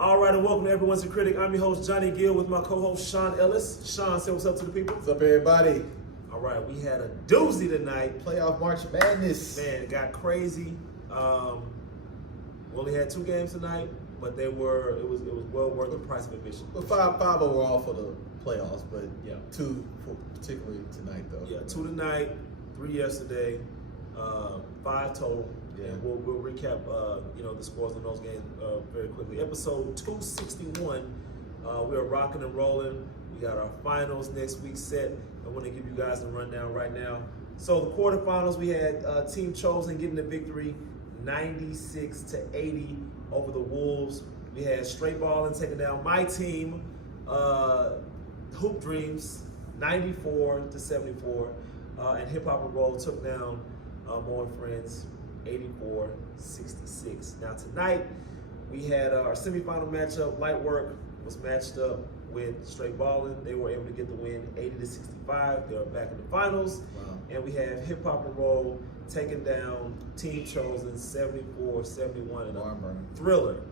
All right, and welcome to Everyone's a Critic. I'm your host, Johnny Gill, with my co-host, Sean Ellis. Sean, say what's up to the people. What's up, everybody? All right, we had a doozy tonight. Playoff March Madness. Man, it got crazy. We only had 2 games tonight, but it was well worth the price of admission. Well, five overall for the playoffs, but yeah, 2 for particularly tonight, though. Yeah, 2 tonight, 3 yesterday, 5 total. Yeah. And we'll recap, the scores on those games very quickly. Episode 261, we are rocking and rolling. We got our finals next week set. I want to give you guys a rundown right now. So the quarterfinals, we had Team Chosen getting the victory, 96-80 over the Wolves. We had Straight Ballin' taking down my team, Hoop Dreams, 94-74, and Hip Hop and Roll took down More and Friends, 84-66. Now tonight, we had our semifinal matchup. Light Work was matched up with Straight Ballin'. They were able to get the win, 80-65. They are back in the finals. Wow. And we have Hip Hop and Roll taking down Team Chosen, 74-71. And a thriller,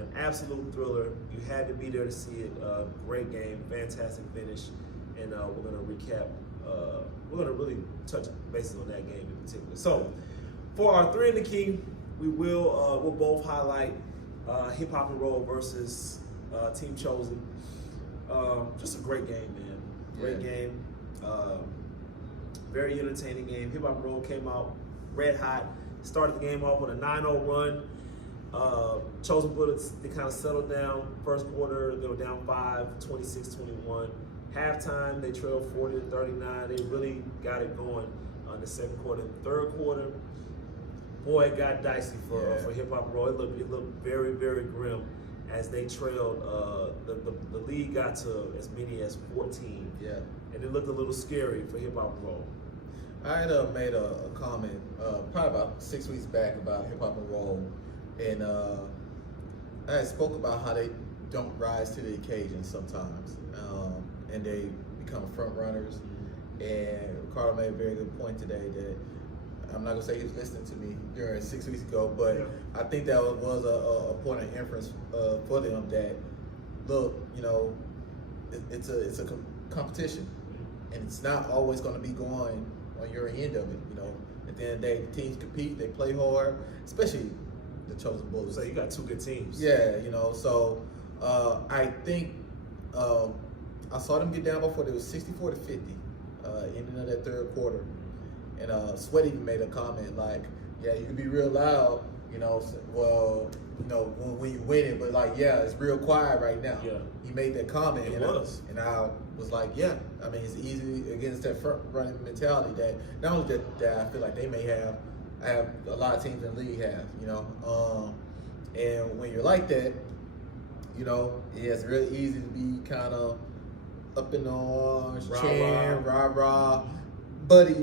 an absolute thriller. You had to be there to see it. Great game, fantastic finish. And we're gonna recap. We're gonna really touch bases on that game in particular. So, for our 3 in the key, we'll both highlight Hip Hop and Roll versus Team Chosen. Just a great game, man. Great game. Very entertaining game. Hip Hop and Roll came out red hot. Started the game off with a 9-0 run. Chosen Bullets, they kind of settled down. First quarter, they were down 5, 26-21. Halftime, they trailed 40-39. They really got it going on the second quarter. Third quarter, boy, it got dicey for Hip Hop and Roll. It looked very, very grim as they trailed. The lead got to as many as 14. Yeah. And it looked a little scary for Hip Hop and Roll. I had made a comment probably about 6 weeks back about Hip Hop and Roll, and I had spoke about how they don't rise to the occasion sometimes, and they become front runners. And Ricardo made a very good point today that I'm not gonna say he was listening to me during 6 weeks ago, but I think that was a point of inference for them that, look, it's a competition, and it's not always going to be going on your end of it. At the end of the day, the teams compete, they play hard, especially the Chosen Bullets. So you got 2 good teams. Yeah, so I think I saw them get down before. It was 64-50, ending of that third quarter. And Sweaty made a comment like, yeah, you can be real loud, when you win it, but it's real quiet right now. Yeah. He made that comment. And I was like, yeah, I mean, it's easy against that front running mentality that not only that I feel like they may have, I have a lot of teams in the league have, and when you're like that, it's really easy to be kind of up in arms, cheering, rah, buddy. Yeah.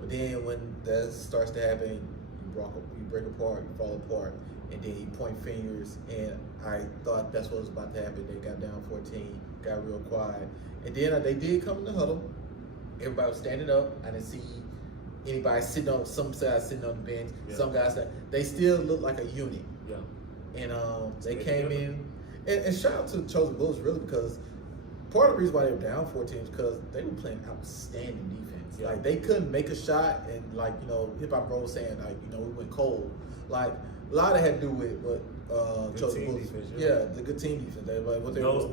But then when that starts to happen, you break apart, you fall apart, and then you point fingers. And I thought that's what was about to happen. They got down 14, got real quiet, and then they did come in the huddle. Everybody was standing up. I didn't see anybody sitting on some guys sitting on the bench. Yeah. Some guys they still look like a unit. Yeah. And they came in, and shout out to the Chosen Bullets really, because part of the reason why they were down 14 is because they were playing outstanding defense. Yeah. Like, they couldn't make a shot, and Hip Hop Bro was saying, we went cold. Like, a lot of it had to do with what Chosen Bullets. The good team defense.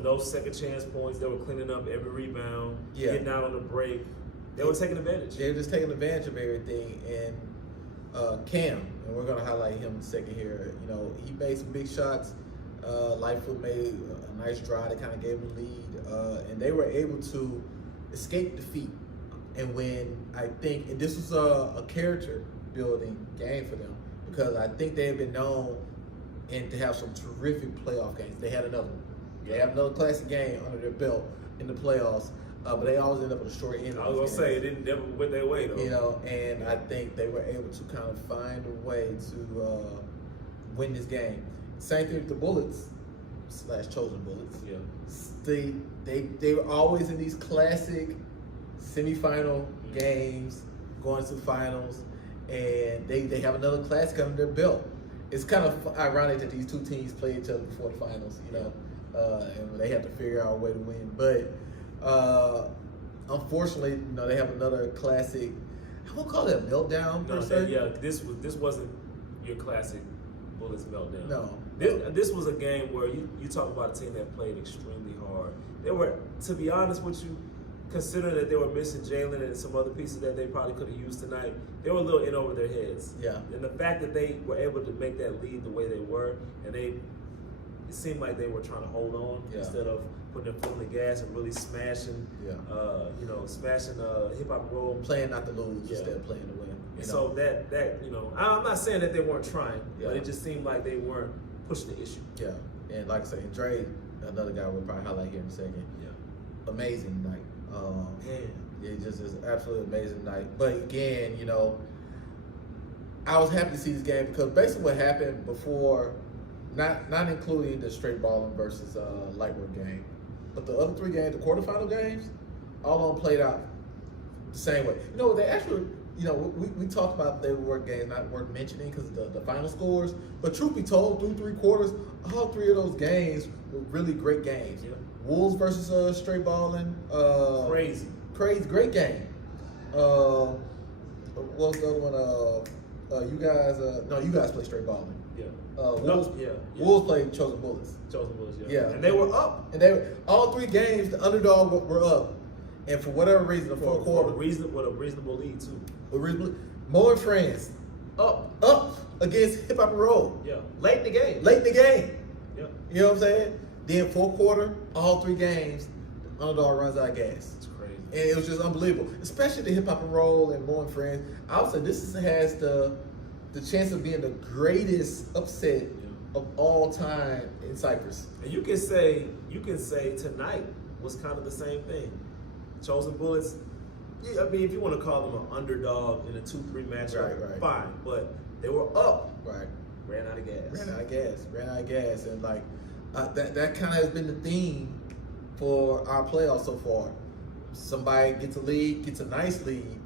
No second chance points. They were cleaning up every rebound, getting out on the break. They were taking advantage. They were just taking advantage of everything. And Cam, and we're gonna highlight him in a second here. He made some big shots. Lightfoot made a nice drive that kind of gave him the lead, and they were able to escape defeat. And and this was a character building game for them, because I think they have been known to have some terrific playoff games. They had another one. They have another classic game under their belt in the playoffs, but they always end up with a short end. I was gonna say it never went their way though. And I think they were able to kind of find a way to win this game. Same thing with the Bullets / Chosen Bullets. Yeah. They were always in these classic semifinal games, going to the finals, and they have another classic under their belt. it's kind of ironic that these two teams play each other before the finals, you know, and they have to figure out a way to win. But unfortunately, you know, they have another classic. I won't call it a meltdown per se. This wasn't your classic Bullets meltdown. No. This was a game where you talk about a team that played extremely hard. They were, to be honest with you, considering that they were missing Jalen and some other pieces that they probably could have used tonight, they were a little in over their heads. Yeah. And the fact that they were able to make that lead the way they were, and it seemed like they were trying to hold on instead of putting their foot on the gas and really smashing, smashing hip hop roll. Playing not to lose instead of playing to win. And so I'm not saying that they weren't trying, but it just seemed like they weren't pushing the issue. Yeah. And like I say, Dre, another guy we'll probably highlight here in a second. Yeah. Amazing night. It just is absolutely amazing night. But again, you know, I was happy to see this game because basically what happened before, not including the straight balling versus light work game, but the other three games, the quarterfinal games, all of them played out the same way. You know, they actually, you know, we talked about they were games not worth mentioning because of the final scores, but truth be told, through three quarters, all three of those games were really great games. Yeah. Wolves versus straight balling. Crazy, great game. What was the other one? You guys play straight balling. Yeah. Wolves played Chosen Bullets. Yeah. And they were up. And all three games, the underdog were up. And for whatever reason, the fourth quarter. With a reasonable lead too. Mo and Friends up against Hip Hop and Roll. Yeah. Late in the game. Yeah. You know what I'm saying? Then fourth quarter, all three games, the underdog runs out of gas. It's crazy. And it was just unbelievable. Especially the Hip Hop and Roll and Mo and Friends. I would say this has the chance of being the greatest upset of all time in Cyprus. And you can say tonight was kind of the same thing. Chosen Bullets, I mean, if you want to call them an underdog in a 2-3 matchup, fine. But they were up. Right. Ran out of gas. And like that kind of has been the theme for our playoffs so far. Somebody gets a nice lead.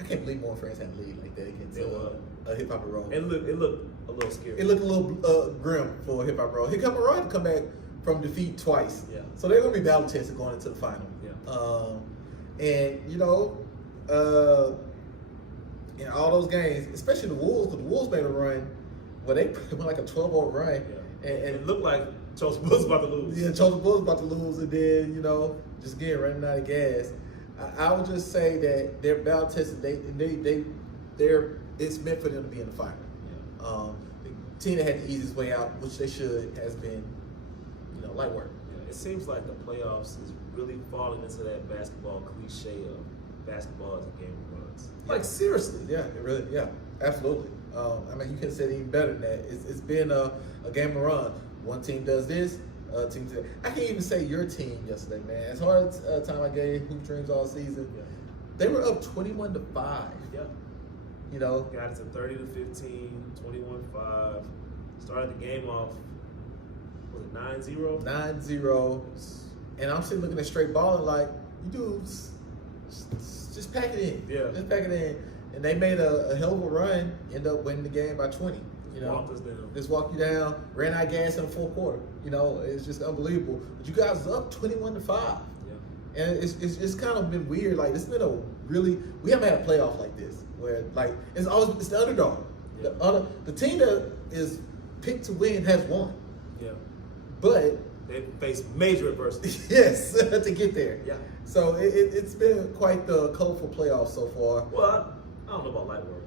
I can't believe More Friends had a lead like that against Hip Hop and Roll. It looked a little scary. It looked a little grim for Hip Hop and Roll. Hip Hop and Roll had to come back from defeat twice. Yeah. So they're going to be battle tested going into the final. Yeah. And, you know, in all those games, especially the Wolves, because the Wolves made a run where they went like a 12-0 run. Yeah. And it looked like Chosen Bullets about to lose. Yeah, Chosen Bullets about to lose, and then, you know, just again running out of gas. I would just say that they're battle tested. It's meant for them to be in the final. Yeah. The team that had the easiest way out, which they should, has been, you know, light work. Yeah. It seems like the playoffs is really falling into that basketball cliche of basketball as a game of runs. Yeah. Like seriously. Yeah, absolutely. I mean, you can say it even better than that. It's been a game of run. One team does this. Team does that. I can't even say your team yesterday, man. As hard a time I gave Hoop Dreams all season, they were up 21-5. Yeah. You know, got it to 30-15, 21-5. Started the game off. Was it 9-0? 9-0. And I'm sitting looking at straight balling like, you dudes, just pack it in. Yeah. Just pack it in. And they made a hell of a run, end up winning the game by 20. You know, walked us down. Just walk you down, ran out of gas in the fourth quarter. You know, it's just unbelievable. But you guys was up 21-5. Yeah. And it's kind of been weird. Like, it's been we haven't had a playoff like this where, like, it's the underdog. Yeah. The team that is picked to win has won. Yeah. But they face major adversity. Yes, to get there. Yeah. So it's been quite the colorful playoff so far. Well, I don't know about Lightwork.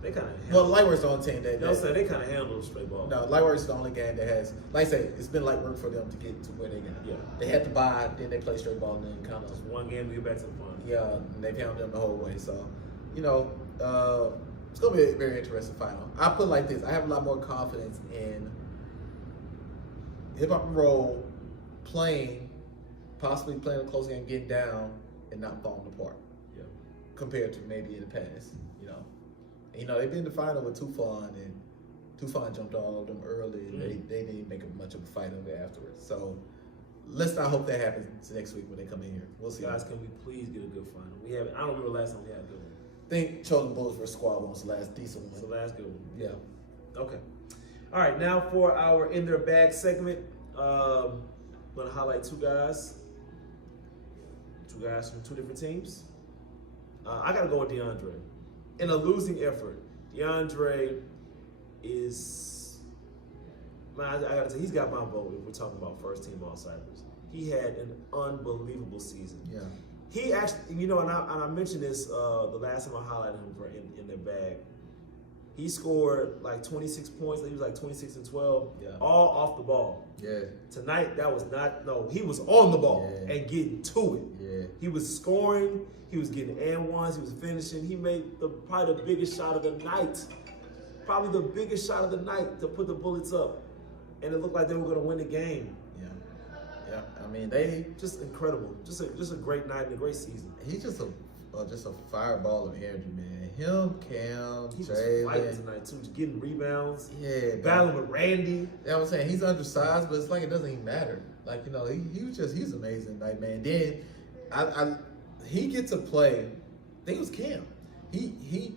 They kind of Lightwork's the only team that. They kind of handle straight ball. No, Lightwork's the only game that has. Like I say, it's been light work for them to get to where they got. Yeah. They had to buy, then they play straight ball, and then kind of. It's one game to get back to the fun. Yeah, and they've handled them the whole way. So, you know, it's gonna be a very interesting final. I put it like this: I have a lot more confidence in Hip Hop and Roll possibly playing a close game, getting down, and not falling apart. Yeah. Compared to maybe in the past, you know. And, you know, they've been in the final with Tufan, and Tufan jumped all of them early. And they didn't make much of a fight of it afterwards. So let's not hope that happens next week when they come in here. We'll see. Guys, can we please get a good final? I don't remember the last time we had a good one. I think Chosen Bullets vs. Squad was the last decent one. It's the last good one. Yeah. Okay. All right, now for our In Their Bag segment, I'm going to highlight two guys from two different teams. I got to go with DeAndre. In a losing effort, DeAndre is, man, I got to say, he's got my vote if we're talking about first team All-Cyphers. He had an unbelievable season. Yeah. He actually, and I mentioned this the last time I highlighted him for In Their Bag. He scored like 26 points. He was like 26 and 12, all off the ball. Yeah. Tonight, he was on the ball and getting to it. Yeah. He was scoring. He was getting and ones. He was finishing. He made probably the biggest shot of the night. Probably the biggest shot of the night to put the Bullets up. And it looked like they were going to win the game. Yeah. I mean, they just incredible. Just a great night and a great season. He's just a fireball of energy, man. Him, Cam, he was Jalen. fighting tonight too, just getting rebounds. Yeah, battling with Randy. You know what I'm saying? He's undersized, but it's like it doesn't even matter. Like, he's amazing tonight, man. Then he gets to play. I think it was Cam. He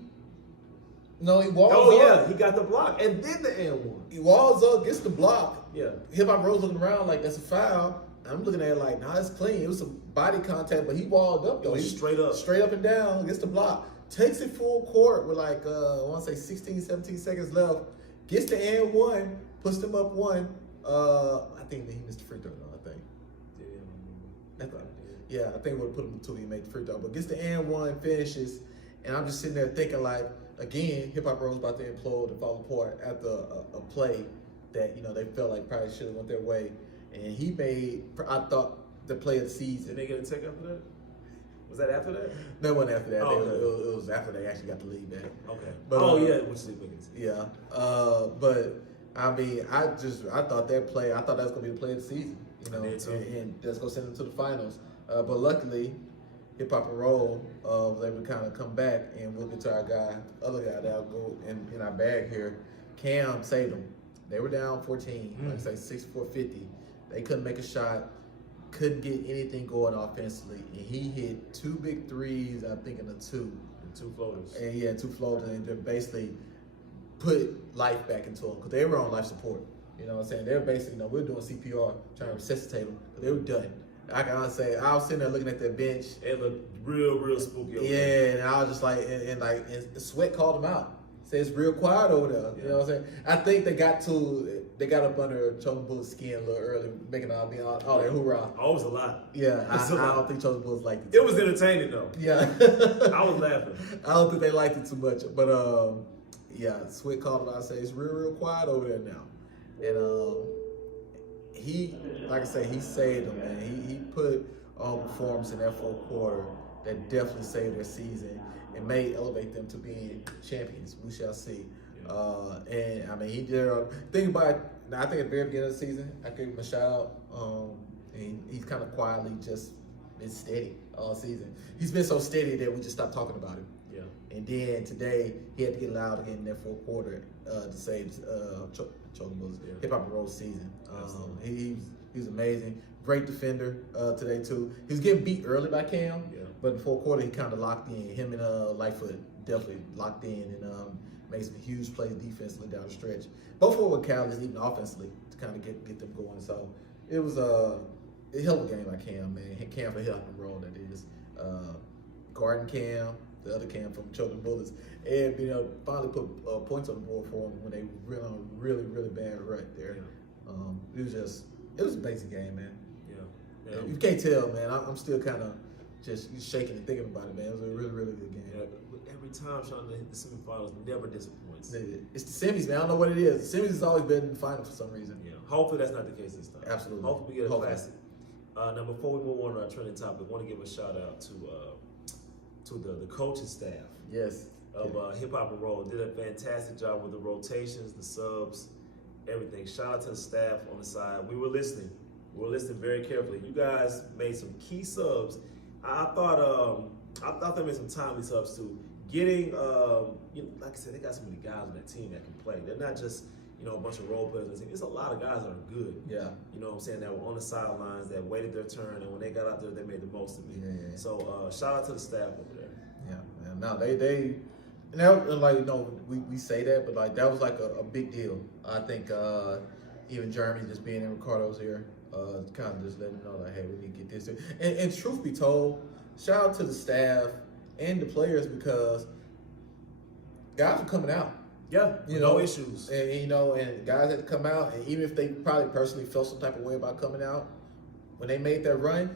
walls up. Oh yeah, he got the block and then the and one. He walls up, gets the block. Yeah. Hip Hop Rose looking around like that's a foul. I'm looking at it like, nah, it's clean. It was some body contact, but he walled up though. He's straight up and down, gets the block, takes it full court with like I want to say 16, 17 seconds left. Gets the and one, puts them up one. I think that he missed the free throw though. I think would have put him to two. He made the free throw, but gets the and one, finishes, and I'm just sitting there thinking like, again, Hip Hop Rose about to implode and fall apart after a play that they felt like probably should have went their way. And he made, I thought, the play of the season. Did they get a take after that? Was that after that? No, it wasn't after that. Oh, it was after they actually got the lead back. Okay. But, which is the biggest. Yeah. But I mean, I thought that was gonna be the play of the season. And that's gonna send them to the finals. But luckily, Hip Hop and Roll was able to kind of come back, and we'll get to our other guy that'll go in our bag here. Cam saved them. They were down 14, like I say 64-50. They couldn't make a shot, couldn't get anything going offensively, and he hit two big threes, I think, in the two. And two floaters. And two floaters, and just basically put life back into them because they were on life support. You know what I'm saying? They were basically, we're doing CPR, trying to resuscitate them, but they were done. I can honestly say, I was sitting there looking at that bench. It looked real spooky over there. And I was just like, and Sweat called them out. Said it's real quiet over there. You know what I'm saying? I think they got up under Chosen Bull's skin a little early, making all that hoorah. Oh, it was a lot. Yeah, I don't think Chosen Bull's liked it. It was entertaining though. Yeah. I was laughing. I don't think they liked it too much. But Sweat called them out and said it's real quiet over there now. And he, like I say, he saved them, man. He put on performance in that fourth quarter that definitely saved their season and may elevate them to being champions. We shall see. And I mean, he did. Think about it. Now, I think at the very beginning of the season, I gave him a shout out. And he's kind of quietly just been steady all season. He's been so steady that we just stopped talking about him. Yeah. And then today, he had to get loud again in that fourth quarter to save Chosen Bull's Hip Hop and Roll season. He was amazing. Great defender today too. He was getting beat early by Cam, but in the fourth quarter he kind of locked in. Him and Lightfoot definitely locked in and made some huge plays defensively down the stretch. Both were with catalysts, even offensively, to kind of get them going. So it was a hell of a game by Cam, man. Cam for Hip Hop and Roll, that is. Garden Cam, the other Cam from Chosen Bullets, and finally put points on the board for them when they were really bad right there. It was an amazing game, man. Yeah. You can't tell, man. I'm still kind of just shaking and thinking about it, man. It was a really good game. Yeah. Every time trying to hit the semifinals never disappoints. It's the semis, man. I don't know what it is. The semis has always been in the final for some reason. Yeah. Hopefully that's not the case this time. Absolutely. Hopefully we get a classic. Now before we move on to our trending topic, I want to give a shout out to the coaching staff. Yes. Of Hip Hop and Roll. Did a fantastic job with the rotations, the subs, everything. Shout out to the staff on the side. We were listening. We were listening very carefully. You guys made some key subs. I thought they made some timely subs too. Getting, like I said, they got so many guys on that team that can play. They're not just a bunch of role players on the team. There's a lot of guys that are good. Yeah. You know what I'm saying? That were on the sidelines, that waited their turn, and when they got out there, they made the most of it. Yeah. So shout out to the staff over there. Yeah. No, And that, like, we say that, but like that was like a big deal. I think even Jeremy just being in Ricardo's ear, kind of just letting him know like, hey, we need to get this. And truth be told, shout out to the staff and the players because guys are coming out. Yeah, no issues. And and guys had to come out, and even if they probably personally felt some type of way about coming out, when they made that run,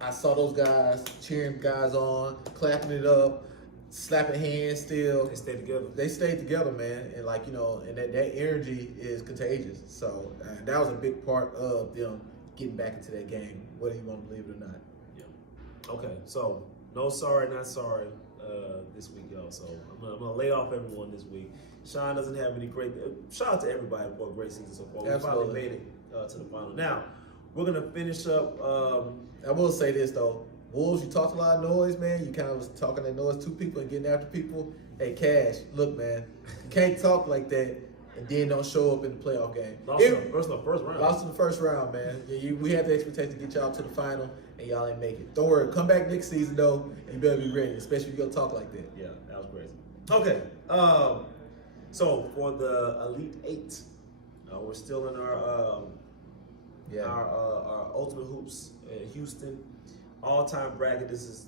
I saw those guys cheering guys on, clapping it up, slapping hands still. They stayed together. They stayed together, man. And like, and that energy is contagious. So that was a big part of them getting back into that game, whether you want to believe it or not. Yeah. Okay, so no sorry, not sorry this week, y'all. So I'm gonna lay off everyone this week. Shuan doesn't have any great. Shout out to everybody for a great season so far. We finally made it to the final. Now we're gonna finish up. I will say this though. Wolves, you talked a lot of noise, man. You kind of was talking that noise to people and getting after people. Hey, Cash, look, man, you can't talk like that and then don't show up in the playoff game. Lost in the first round. Lost in the first round, man. We had the expectation to get y'all to the final, and y'all ain't make it. Don't worry, come back next season, though, and you better be ready, especially if you're going to talk like that. Yeah, that was crazy. Okay, so for the Elite Eight, we're still in our Ultimate Hoops in Houston. All-time bracket. This is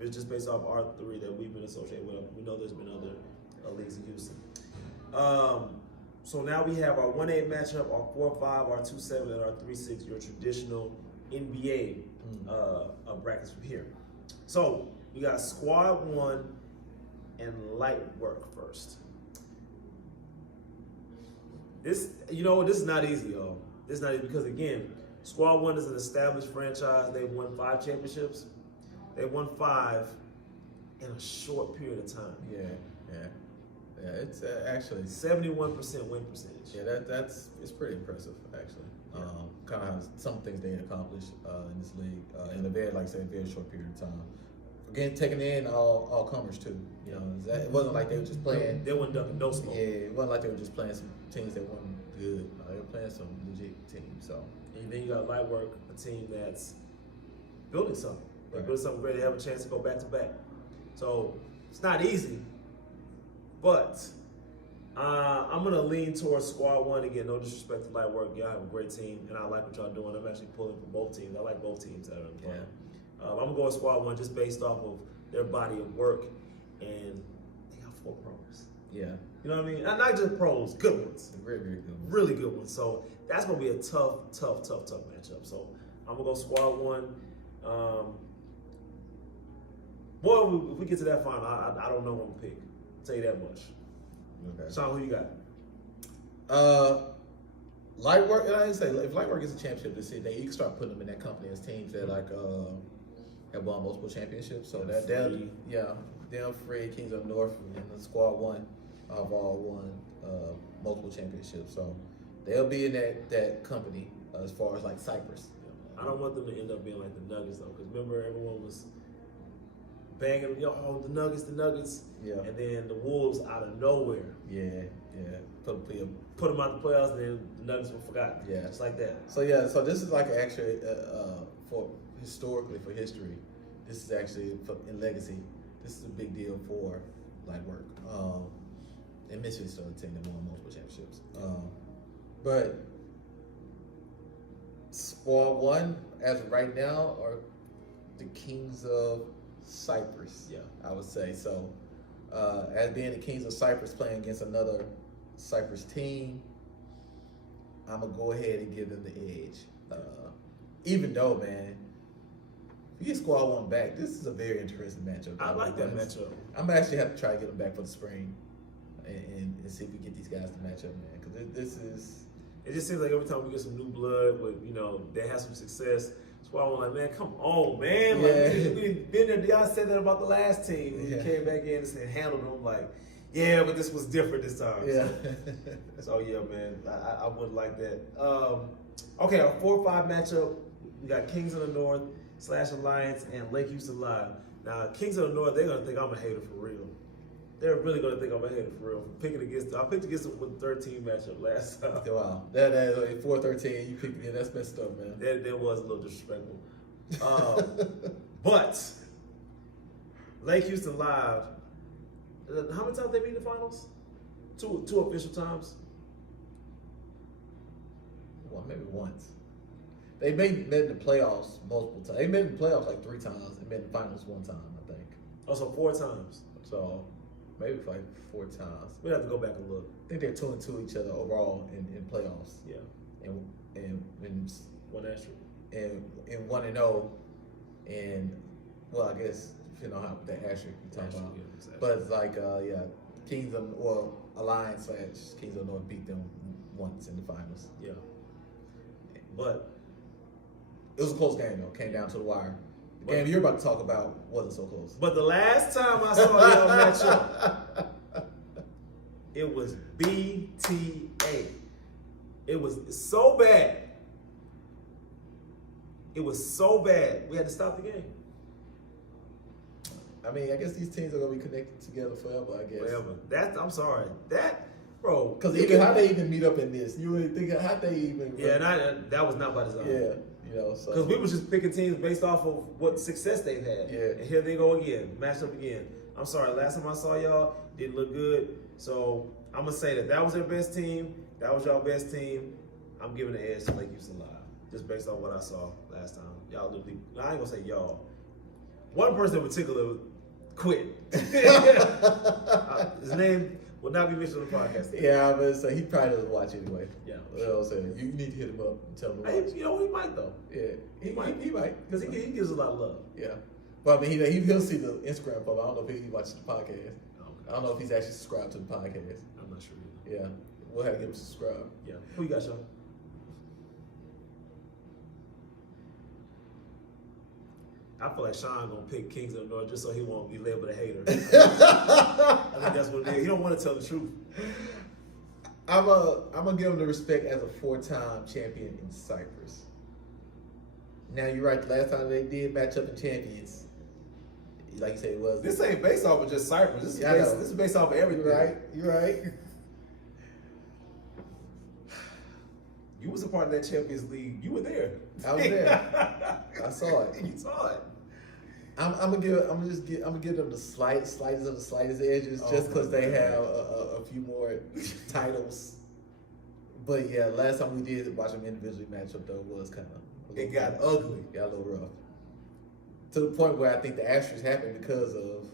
just based off our three that we've been associated with. We know there's been other leagues in Houston. So now we have our 1-8 matchup, our 4-5, our 2-7, and our 3-6. Your traditional NBA brackets from here. So we got Squad 1 and Light Work first. This is not easy, y'all. This is not easy because again, Squad 1 is an established franchise. They've won 5 championships. They won 5 in a short period of time. Yeah. It's actually 71% win percentage. Yeah, it's pretty impressive actually. Yeah. Kind of some things they accomplished in this league in a very, like I said, very short period of time. Again, taking in all comers too. It wasn't like they were just playing. They weren't ducking no smoke. Yeah, it wasn't like they were just playing some teams that weren't good. They were playing some legit teams. So. And then you got Light Work, a team that's building something. They're Right. building something great. They have a chance to go back to back. So it's not easy, but I'm gonna lean towards Squad 1 again. No disrespect to Light Work, y'all have a great team, and I like what y'all doing. I'm actually pulling for both teams. I like both teams that are in play. I'm gonna go with Squad 1 just based off of their body of work, and they got 4 pros. Yeah. You know what I mean? And not just pros, good ones. Very, very good ones. Really good ones. So that's gonna be a tough matchup. So I'm gonna go Squad 1. Boy, if we get to that final, I don't know what I'm gonna pick. I'll tell you that much. Okay. Sean, who you got? Light Work, and I didn't say if Light Work gets a championship this season, you can start putting them in that company as teams that have won multiple championships. So them Free, Kings of the North, and the Squad 1 have all won multiple championships. So they'll be in that company as far as like Cyprus. I don't want them to end up being like the Nuggets though, because remember everyone was banging, the Nuggets. Yeah. And then the Wolves out of nowhere. Yeah. Put them out the playoffs, and then the Nuggets were forgotten. Yeah. Just like that. So this is like actually for history, this is actually in legacy. This is a big deal for Light Work. And Michigan's still a team that won multiple championships. But Squad 1, as of right now, are the Kings of Cyprus. Yeah. I would say so. As being the Kings of Cyprus playing against another Cyprus team, I'm gonna go ahead and give them the edge. Even though, man, if you get Squad 1 back, this is a very interesting matchup. I like that matchup. I'm actually have to try to get them back for the spring and see if we get these guys to match up, man. Because this is. It just seems like every time we get some new blood, with they have some success. Squad 1 like, man, come on, man. Like, we've been there. Y'all said that about the last team. When you came back in and handled them like, yeah, but this was different this time. Yeah. So yeah, man, I would like that. Okay, our 4-5 matchup. We got Kings of the North / Alliance and Lake Houston Live. Now, Kings of the North, they're gonna think I'm a hater for real. They're really gonna think I'm a hater for real. I picked against them with the 13 matchup last time. Wow, that 4-13, you picked me. That's messed up, man. That was a little disrespectful. But Lake Houston Live, How many times they meet in the finals? Two official times. Well, maybe once. They met in the playoffs multiple times. They met in the playoffs like 3 times. They met in the finals 1 time, I think. Oh, so 4 times. So maybe like 4 times. We have to go back and look. I think they're 2-2 each other overall in playoffs. Yeah. And one asterisk. And 1-0, and well, I guess you know how the asterisk you talk about. Yeah, exactly. But it's like Kings of Alliance / Kings of North beat them once in the finals. Yeah. But it was a close game though. Came down to the wire. The game you're about to talk about wasn't so close. But the last time I saw y'all match up, it was BTA. It was so bad. It was so bad. We had to stop the game. I mean, I guess these teams are gonna be connected together forever. I guess. Forever. I'm sorry. Bro. Because even how they even meet up in this, you really think how they even? Yeah, that was not by design. Yeah, you know. Because we were just picking teams based off of what success they've had. Yeah. And here they go again, matched up again. I'm sorry. Last time I saw y'all, didn't look good. So I'm gonna say that was their best team. That was y'all best team. I'm giving the edge to Lake Houston Live, just based on what I saw last time. Y'all literally, I ain't gonna say y'all. One person in particular quit. His name will not be mentioned on the podcast. Yeah, but so he probably doesn't watch anyway. Yeah, you know what I'm saying? You need to hit him up and tell him to watch. You know, he might though. Yeah, he might because he gives a lot of love. Yeah, but I mean, he'll see the Instagram photo. I don't know if he watches the podcast. Okay. I don't know if he's actually subscribed to the podcast. I'm not sure either. Yeah, we'll have to get him subscribed. Yeah. Who you got, Sean? I feel like Sean gonna pick Kings of the North just so he won't be labeled a hater. I think that's what it is. He don't want to tell the truth. I'm gonna give him the respect as a 4-time champion in Cyprus. Now you're right. The last time they did match up in champions, like you said, it was. This ain't based off of just Cyprus. This is based off of everything. You're right. You was a part of that Champions League. You were there. I was there. I saw it. You saw it. I'm gonna give them the slightest of the slightest edges, just because they have a few more titles. But yeah, last time we did watch them individually match up though was kind of it got ugly. Got a little rough. To the point where I think the asterisk happened because of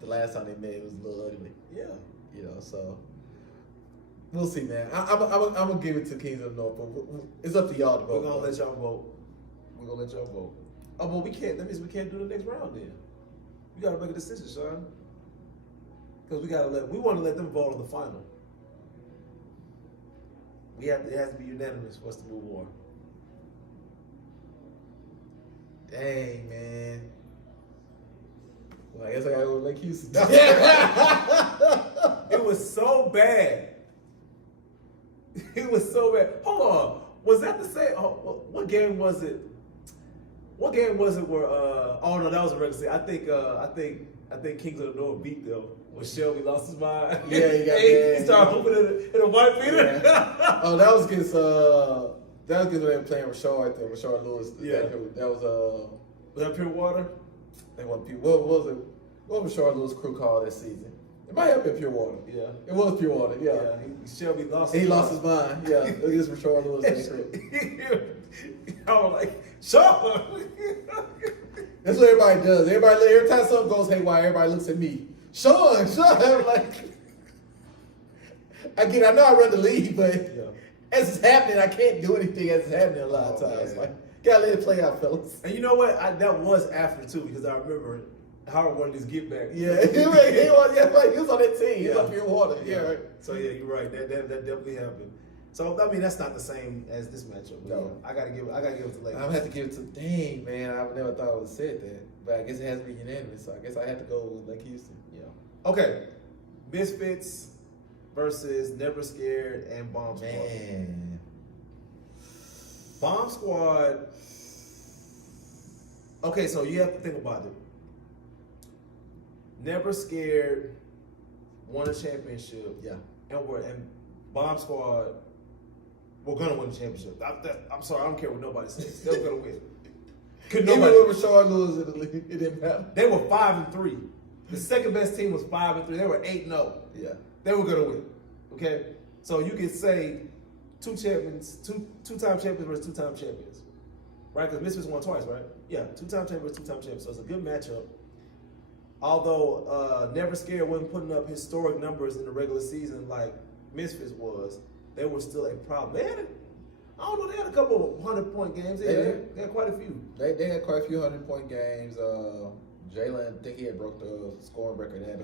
the last time they met. It was a little ugly. Yeah. You know, so we'll see, man. I'm gonna give it to Kings of the North, but it's up to y'all to vote. We're gonna let y'all vote. Oh, but we can't. That means we can't do the next round then. We gotta make a decision, Sean. Because we want to let them vote on the final. It has to be unanimous for us to move on. Dang, man. Well, I guess I gotta go to Lake Houston. It was so bad. It was so bad. Hold on. Was that the same? What game was it? What game was it where? Oh no, that was a regular season. I think Kings of the North beat them when Shelby lost his mind. Yeah, he got mad. He started hooping in a white beater. Yeah. Oh, that was against when they were playing Rashard there. Rashard Lewis. Yeah. That was Was that Pure Water? They want Pure. What was it? What was Rashard Lewis' crew called that season? It might have been Pure Water. Yeah. It was Pure Water. Yeah. Shelby lost. He lost his mind. Yeah. Against Rashard Lewis. I was like, Sean. That's what everybody does. Every time something goes haywire, everybody looks at me. Sean. I'm like, I know I run the league, but as it's happening, I can't do anything as it's happening a lot of times. Man. Like, gotta let it play out, fellas. And you know what? That was after too, because I remember Howard wanted his get back. Yeah, he was on that team. He was on Pure Water. Yeah, right. So yeah, you're right. That definitely happened. So I mean, that's not the same as this matchup. No, I gotta give it to Lakers. I'm gonna have to give it to. Dang, man, I never thought I would have said that, but I guess it has to be unanimous. So I guess I have to go with Lake Houston. Yeah. Okay. Misfits versus Never Scared and Bomb Squad. Man. Bomb Squad. Okay, so you have to think about it. Never Scared won a championship. Yeah. And Bomb Squad, we're gonna win the championship. I'm sorry, I don't care what nobody says. They're gonna win. Even with Rashard Lewis in the league, it didn't matter. They were 5-3. The second best team was 5-3. They were 8-0. Yeah. They were gonna win. Okay? So you could say two-time champions versus two-time champions. Right? Because Misfits won twice, right? Yeah, two-time champions, two-time champions. So it's a good matchup. Although Never Scared wasn't putting up historic numbers in the regular season like Misfits was, they were still a problem. They had a couple of 100-point games. They had quite a few. They had quite a few 100-point games. Jalen, I think he had broke the scoring record at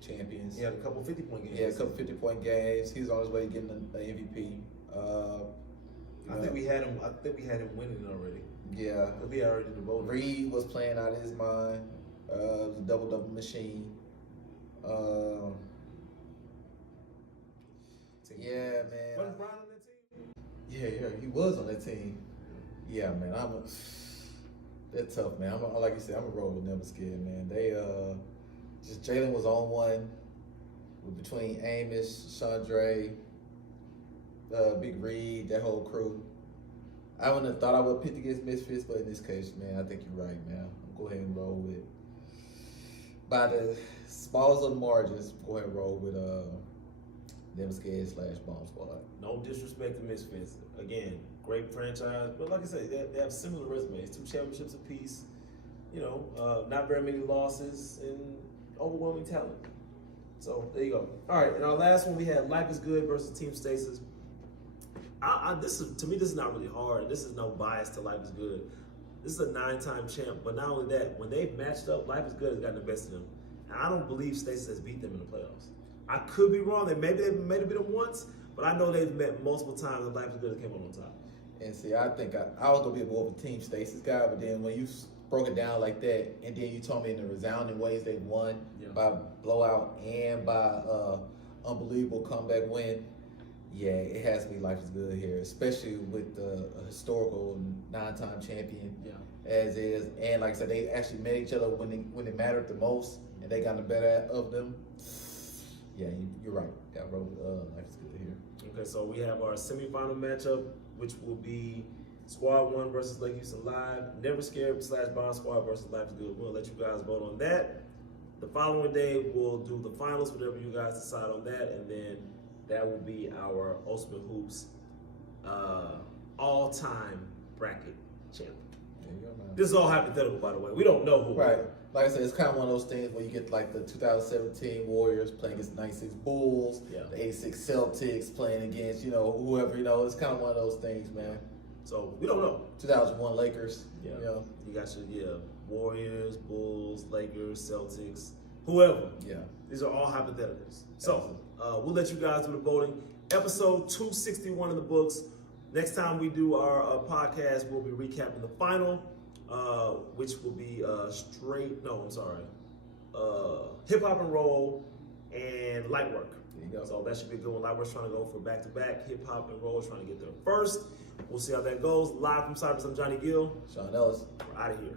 Champions. He had a couple 50-point games. Yeah, a couple 50-point games. He was on his way to getting an MVP. I think we had him winning already. Yeah, because we already did the voting. Reed was playing out of his mind. It was a double machine. Yeah, man. Wasn't Brian on that team? Yeah, he was on that team. Yeah, man. That's tough, man. Like you said, I'm a roll with Never Scared, man. They just Jalen was on one between Amos, Chandre, Big Reed, that whole crew. I wouldn't have thought I would pick against Misfits, but in this case, man, I think you're right, man. I'll go ahead and roll with. By the smallest of the margins, go ahead and roll with Never Scared / Bomb Squad. No disrespect to Misfits. Again, great franchise, but like I said, they have similar resumes. 2 championships apiece. Not very many losses and overwhelming talent. So there you go. All right, and our last one we had Life is Good versus Team Stasis. To me, this is not really hard. This is no bias to Life is Good. This is a 9-time champ, but not only that, when they've matched up, Life is Good has gotten the best of them. And I don't believe Stasis has beat them in the playoffs. I could be wrong. They've beat them once, but I know they've met multiple times and Life is Good came on top. And see, I think I was gonna be more of a Team Stasis guy, but then when you broke it down like that, and then you told me in the resounding ways they won by blowout and by unbelievable comeback win. Yeah, it has to be Life is Good here, especially with the historical 9-time champion as is. And like I said, they actually met each other when it mattered the most, and they got the better of them. Yeah, you're right. Yeah, bro, Life is Good here. Okay, so we have our semifinal matchup, which will be Squad 1 versus Lake Houston Live, Never Scared / Bomb Squad versus Life is Good. We'll let you guys vote on that. The following day, we'll do the finals, whatever you guys decide on that, and then that will be our Ultimate Hoops all-time bracket champion. There you go, man. This is all hypothetical, by the way. We don't know who. Right. Like I said, it's kind of one of those things where you get like the 2017 Warriors playing against the 96 Bulls, the 86 Celtics playing against, whoever, it's kind of one of those things, man. So we don't know. 2001 Lakers. Yeah. You got your Warriors, Bulls, Lakers, Celtics, whoever. Yeah. These are all hypotheticals. So we'll let you guys do the voting. Episode 261 in the books. Next time we do our podcast, we'll be recapping the final, which will be hip hop and roll and light work. There you go. So that should be a good one. Light work's trying to go for back-to-back. Hip hop and roll is trying to get there first. We'll see how that goes. Live from Cyprus, I'm Johnny Gill. Sean Ellis. We're out of here.